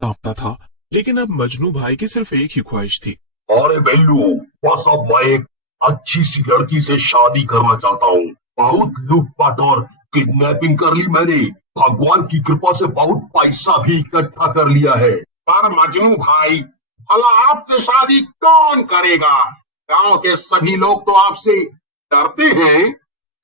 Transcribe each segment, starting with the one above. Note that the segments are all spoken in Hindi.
कांपता था। लेकिन अब मजनू भाई की सिर्फ एक ही ख्वाहिश थी। अरे बेल्लू, बस अब मैं एक अच्छी सी लड़की से शादी करना चाहता हूँ। बहुत लूटपाट और किडनैपिंग कर ली मैंने। भगवान की कृपा से बहुत पैसा भी इकट्ठा कर लिया है। पर मजनू भाई, भला आपसे शादी कौन करेगा? गांव के सभी लोग तो आपसे डरते हैं।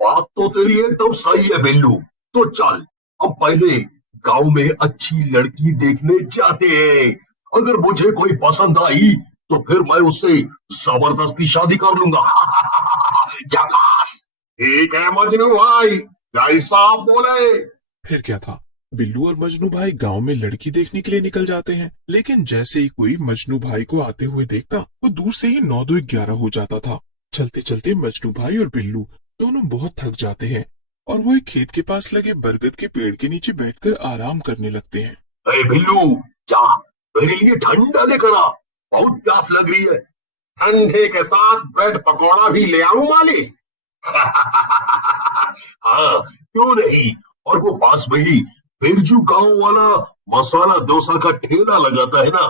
बात तो तेरी एकदम सही है बेल्लू। तो चल, हम पहले गांव में अच्छी लड़की देखने जाते हैं। अगर मुझे कोई पसंद आई तो फिर मैं उससे जबरदस्ती शादी कर लूंगा। झकास। ठीक है मजनू भाई, जैसा आप बोले। फिर क्या था, बिल्लू और मजनू भाई गांव में लड़की देखने के लिए निकल जाते हैं। लेकिन जैसे ही कोई मजनू भाई को आते हुए देखता, वो दूर से ही 9-2-11 हो जाता था। चलते चलते मजनू भाई और बिल्लू दोनों बहुत थक जाते हैं और वो एक खेत के पास लगे बरगद के पेड़ के नीचे बैठकर आराम करने लगते हैं। अरे बिल्लू, जा मेरे लिए ठंडा लेकर आ, बहुत प्यास लग रही है। ठंडे के साथ ब्रेड पकौड़ा भी ले आऊं मालिक? हाँ, क्यों नहीं। और वो पास में ही बिरजू गांव वाला मसाला डोसा का ठेला लगाता है ना,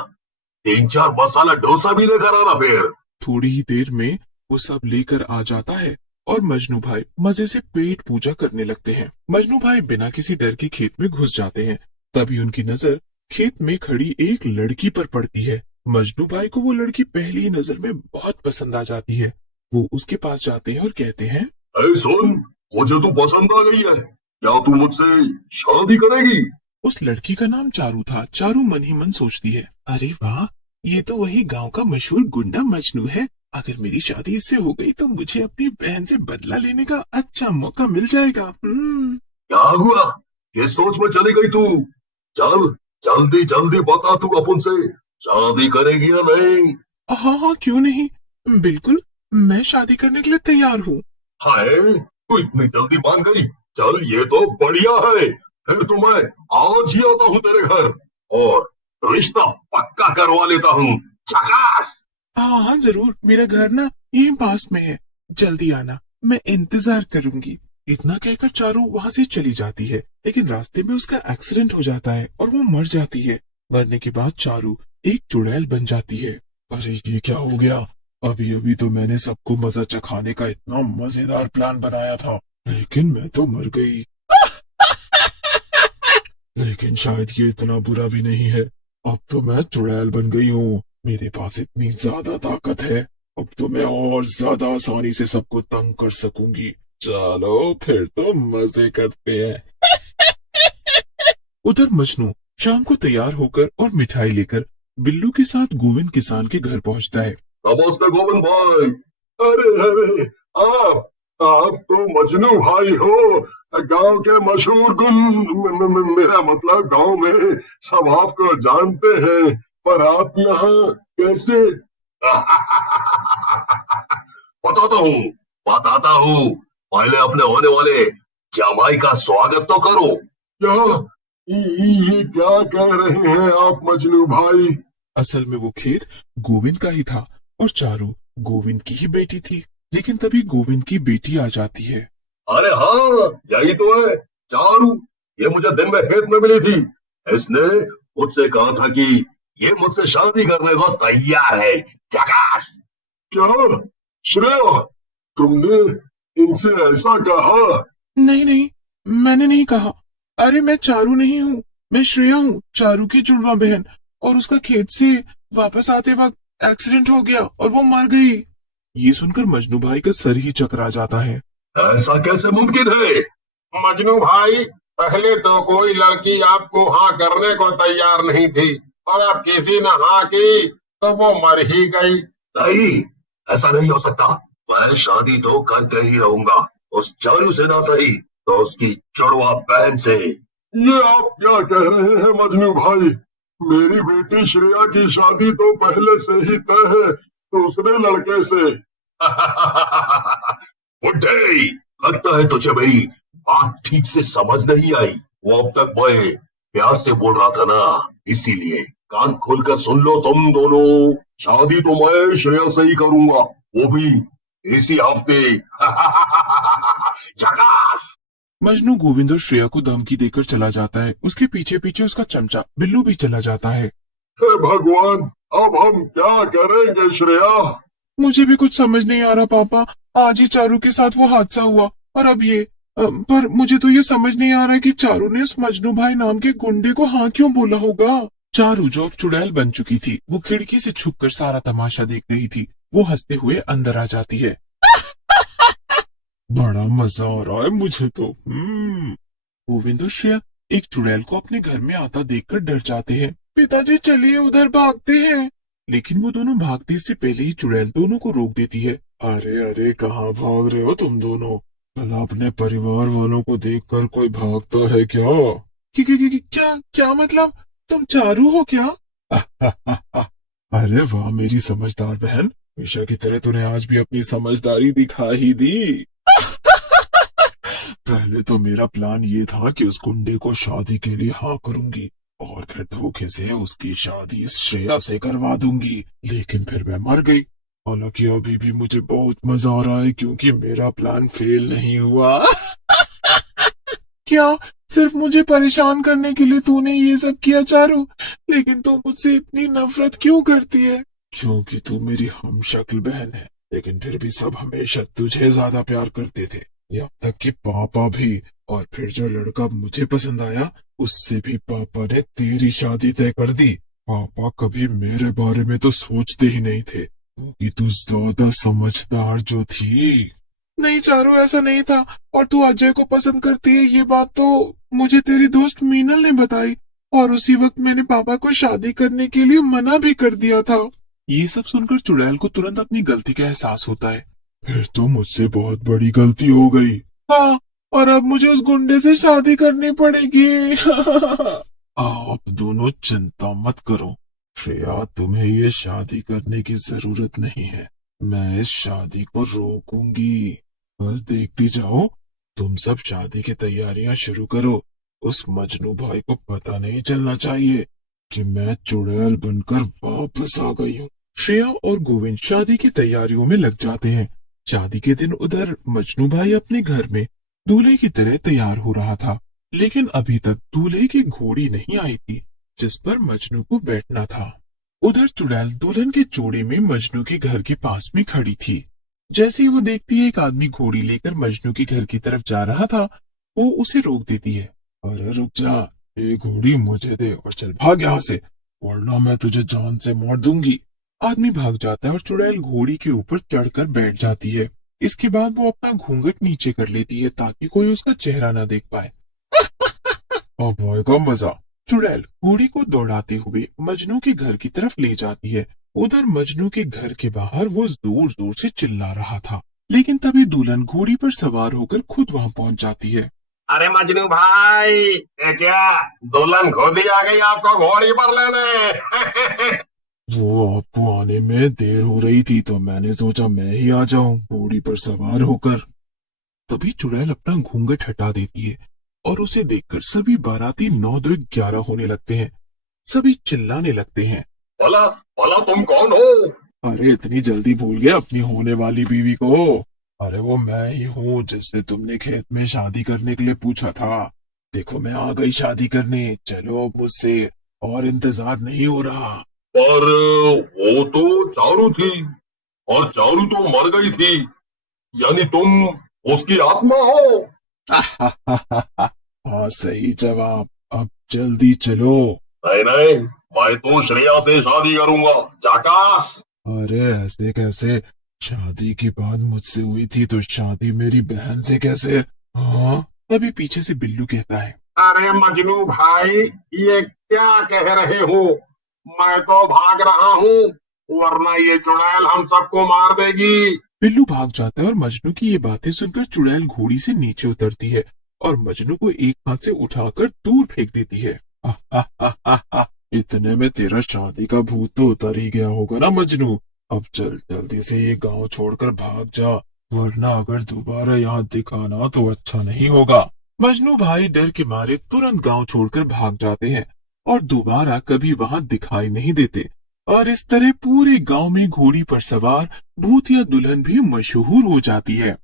3-4 मसाला डोसा भी लेकर आना फिर। थोड़ी ही देर में वो सब लेकर आ जाता है और मजनू भाई मजे से पेट पूजा करने लगते हैं। मजनू भाई बिना किसी डर के खेत में घुस जाते हैं। तभी उनकी नजर खेत में खड़ी एक लड़की पर पड़ती है। मजनू भाई को वो लड़की पहली ही नजर में बहुत पसंद आ जाती है। वो उसके पास जाते हैं और कहते हैं, अरे सुन, मुझे तो पसंद आ गई है, क्या तू मुझसे शादी करेगी? उस लड़की का नाम चारू था। चारू मन ही मन सोचती है, अरे वाह, ये तो वही गांव का मशहूर गुंडा मजनू है। अगर मेरी शादी इससे हो गई तो मुझे अपनी बहन से बदला लेने का अच्छा मौका मिल जाएगा। क्या हुआ, ये सोच में चली गई तू? चल जल्दी जल्दी बता, तू अपन से शादी करेगी या नहीं? हाँ हाँ, क्यों नहीं, बिल्कुल, मैं शादी करने के लिए तैयार हूँ। हाय, तू इतनी जल्दी मान गई। चल ये तो बढ़िया है, फिर तो मैं आज ही आता हूँ तेरे घर और रिश्ता पक्का करवा लेता हूँ। झकास। हाँ हाँ जरूर, मेरा घर ना यहीं पास में है, जल्दी आना, मैं इंतजार करूंगी। इतना कहकर चारू वहाँ से चली जाती है। लेकिन रास्ते में उसका एक्सीडेंट हो जाता है और वो मर जाती है। मरने के बाद चारू एक चुड़ैल बन जाती है। अरे ये क्या हो गया, अभी अभी तो मैंने सबको मजा चखाने का इतना मजेदार प्लान बनाया था, लेकिन मैं तो मर गई। लेकिन शायद ये इतना बुरा भी नहीं है, अब तो मैं चुड़ैल बन गई हूँ। मेरे पास इतनी ज्यादा ताकत है, अब तो मैं और ज्यादा आसानी से सबको तंग कर सकूंगी। चलो फिर तो मजे करते हैं। उधर मजनू शाम को तैयार होकर और मिठाई लेकर बिल्लू के साथ गोविंद किसान के घर पहुंचता है। नमस्ते गोविंद भाई। अरे अरे, आप तो मजनू भाई हो, गांव के मशहूर मेरा मतलब गांव में सब आपको जानते हैं, पर आप यहाँ कैसे? बताता हूँ, पहले अपने होने वाले जमाई का स्वागत तो करो। क्या ये क्या कह रहे हैं आप मजनू भाई? असल में वो खेत गोविंद का ही था और चारू गोविंद की ही बेटी थी। लेकिन तभी गोविंद की बेटी आ जाती है। अरे हाँ, यही तो है चारू, ये मुझे दिन में खेत में मिली थी। इसने मुझसे कहा था कि ये मुझसे शादी करने को तैयार है। झकास। क्या श्रेया, तुमने इनसे ऐसा कहा? नहीं नहीं, मैंने नहीं कहा। अरे मैं चारू नहीं हूँ, मैं श्रेया हूँ, चारू की जुड़वा बहन। और उसका खेत से वापस आते वक्त एक्सीडेंट हो गया और वो मर गई। ये सुनकर मजनू भाई का सर ही चकरा जाता है। ऐसा कैसे मुमकिन है? मजनू भाई, पहले तो कोई लड़की आपको हाँ करने को तैयार नहीं थी, और अब किसी ने हाँ की तो वो मर ही गई। नहीं, ऐसा नहीं हो सकता। मैं शादी तो करके ही रहूंगा, उस चारू से ना सही तो उसकी जुड़वा बहन से। ये आप क्या कह रहे हैं मजनू भाई? मेरी बेटी श्रेया की शादी तो पहले से ही तय है दूसरे लड़के से। बुड्ढे, लगता है तुझे मेरी बात ठीक से समझ नहीं आई। वो अब तक मैं प्यार से बोल रहा था ना, इसीलिए कान खोलकर सुन लो तुम दोनों। शादी तो मैं श्रेया से ही करूंगा, वो भी इसी हफ्ते। झकास। मजनू गोविंद और श्रेया को धमकी देकर चला जाता है। उसके पीछे पीछे उसका चमचा बिल्लू भी चला जाता है। हे भगवान, अब हम क्या करेंगे श्रेया? मुझे भी कुछ समझ नहीं आ रहा पापा। आज ही चारू के साथ वो हादसा हुआ और अब ये पर मुझे तो ये समझ नहीं आ रहा कि चारू ने इस मजनू भाई नाम के गुंडे को हाँ क्यों बोला होगा। चारू जो अब चुड़ैल बन चुकी थी, वो खिड़की से छुपकर सारा तमाशा देख रही थी। वो हंसते हुए अंदर आ जाती है। बड़ा मजा आ रहा है मुझे तो। गोविंद और श्रेया एक चुड़ैल को अपने घर में आता देखकर डर जाते हैं। पिताजी चलिए उधर भागते हैं। लेकिन वो दोनों भागते से पहले ही चुड़ैल दोनों को रोक देती है। अरे अरे, कहाँ भाग रहे हो तुम दोनों? भला अपने परिवार वालों को देखकर कोई भागता है क्या? क्या क्या मतलब? तुम चारू हो क्या? अरे वाह मेरी समझदार बहन, हमेशा की तरह तूने आज भी अपनी समझदारी दिखा ही दी। पहले तो मेरा प्लान ये था कि उस गुंडे को शादी के लिए हाँ करूंगी और फिर धोखे से उसकी शादी इस श्रेया से करवा दूंगी, लेकिन फिर मैं मर गई। हालांकि अभी भी मुझे बहुत मजा आ रहा है क्योंकि मेरा प्लान फेल नहीं हुआ। क्या सिर्फ मुझे परेशान करने के लिए तूने ये सब किया चारू? लेकिन तू मुझसे इतनी नफरत क्यों करती है? क्योंकि तू मेरी हमशक्ल बहन है, लेकिन फिर भी सब हमेशा तुझे ज्यादा प्यार करते थे, यहाँ तक कि पापा भी। और फिर जो लड़का मुझे पसंद आया, उससे भी पापा ने तेरी शादी तय कर दी। पापा कभी मेरे बारे में तो सोचते ही नहीं थे कि तू ज्यादा समझदार जो थी। नहीं चारू, ऐसा नहीं था। और तू अजय को पसंद करती है ये बात तो मुझे तेरी दोस्त मीनल ने बताई, और उसी वक्त मैंने पापा को शादी करने के लिए मना भी कर दिया था। ये सब सुनकर चुड़ैल को तुरंत अपनी गलती का एहसास होता है। फिर तो मुझसे बहुत बड़ी गलती हो गई। हाँ, और अब मुझे उस गुंडे से शादी करनी पड़ेगी। आप दोनों चिंता मत करो श्रेया, तुम्हें ये शादी करने की जरूरत नहीं है। मैं इस शादी को रोकूंगी। बस देखती जाओ। तुम सब शादी की तैयारियां शुरू करो। उस मजनू भाई को पता नहीं चलना चाहिए कि मैं चुड़ैल बनकर वापस आ गई हूँ। श्रेया और गोविंद शादी की तैयारियों में लग जाते हैं। शादी के दिन उधर मजनू भाई अपने घर में दूल्हे की तरह तैयार हो रहा था, लेकिन अभी तक दूल्हे की घोड़ी नहीं आई थी जिस पर मजनू को बैठना था। उधर चुड़ैल दुल्हन के जोड़े में मजनू के घर के पास में खड़ी थी। जैसे ही वो देखती है एक आदमी घोड़ी लेकर मजनू के घर की तरफ जा रहा था, वो उसे रोक देती है। अरे रुक जा, ये घोड़ी मुझे दे और चल भाग यहाँ से, वरना मैं तुझे जान से मार दूंगी। आदमी भाग जाता है और चुड़ैल घोड़ी के ऊपर चढ़कर बैठ जाती है। इसके बाद वो अपना घूंघट नीचे कर लेती है ताकि कोई उसका चेहरा ना देख पाए। अब आएगा मजा। चुड़ैल घोड़ी को दौड़ाते हुए मजनू के घर की तरफ ले जाती है। उधर मजनू के घर के बाहर वो जोर जोर से चिल्ला रहा था, लेकिन तभी दुल्हन घोड़ी पर सवार होकर खुद वहाँ पहुँच जाती है। अरे मजनू भाई, ये क्या दुल्हन खुद ही आ गई आपको घोड़ी पर लेने? वो आपको आने में देर हो रही थी तो मैंने सोचा मैं ही आ जाऊं घोड़ी पर सवार होकर। तभी चुड़ैल अपना घूंघट हटा देती है और उसे देखकर सभी बाराती 9-2-11 होने लगते हैं। सभी चिल्लाने लगते हैं, भला भला तुम कौन हो? अरे इतनी जल्दी भूल गए अपनी होने वाली बीवी को? अरे वो मैं ही हूँ जिससे तुमने खेत में शादी करने के लिए पूछा था। देखो मैं आ गई शादी करने, चलो अब मुझसे और इंतजार नहीं हो रहा। पर वो तो चारू थी और चारू तो मर गई थी, यानी तुम उसकी आत्मा हो? हाँ सही जवाब। अब जल्दी चलो। नहीं नहीं, मैं तो श्रेया से शादी करूंगा, जाकास। अरे ऐसे कैसे? शादी की बात मुझसे हुई थी तो शादी मेरी बहन से कैसे? हाँ। तभी पीछे से बिल्लू कहता है, अरे मजनू भाई, ये क्या कह रहे हो? मैं तो भाग रहा हूँ, वरना ये चुड़ैल हम सबको मार देगी। बिल्लू भाग जाता है और मजनू की ये बातें सुनकर चुड़ैल घोड़ी से नीचे उतरती है और मजनू को एक हाथ से उठाकर दूर फेंक देती है। इतने में तेरा शादी का भूत तो उतर ही गया होगा ना मजनू। अब चल जल्दी से ये गांव छोड़कर भाग जा, वरना अगर दोबारा यहाँ दिखाना तो अच्छा नहीं होगा। मजनू भाई डर के मारे तुरंत गांव छोड़कर भाग जाते हैं और दोबारा कभी वहाँ दिखाई नहीं देते। और इस तरह पूरे गांव में घोड़ी पर सवार भूतिया दुल्हन भी मशहूर हो जाती है।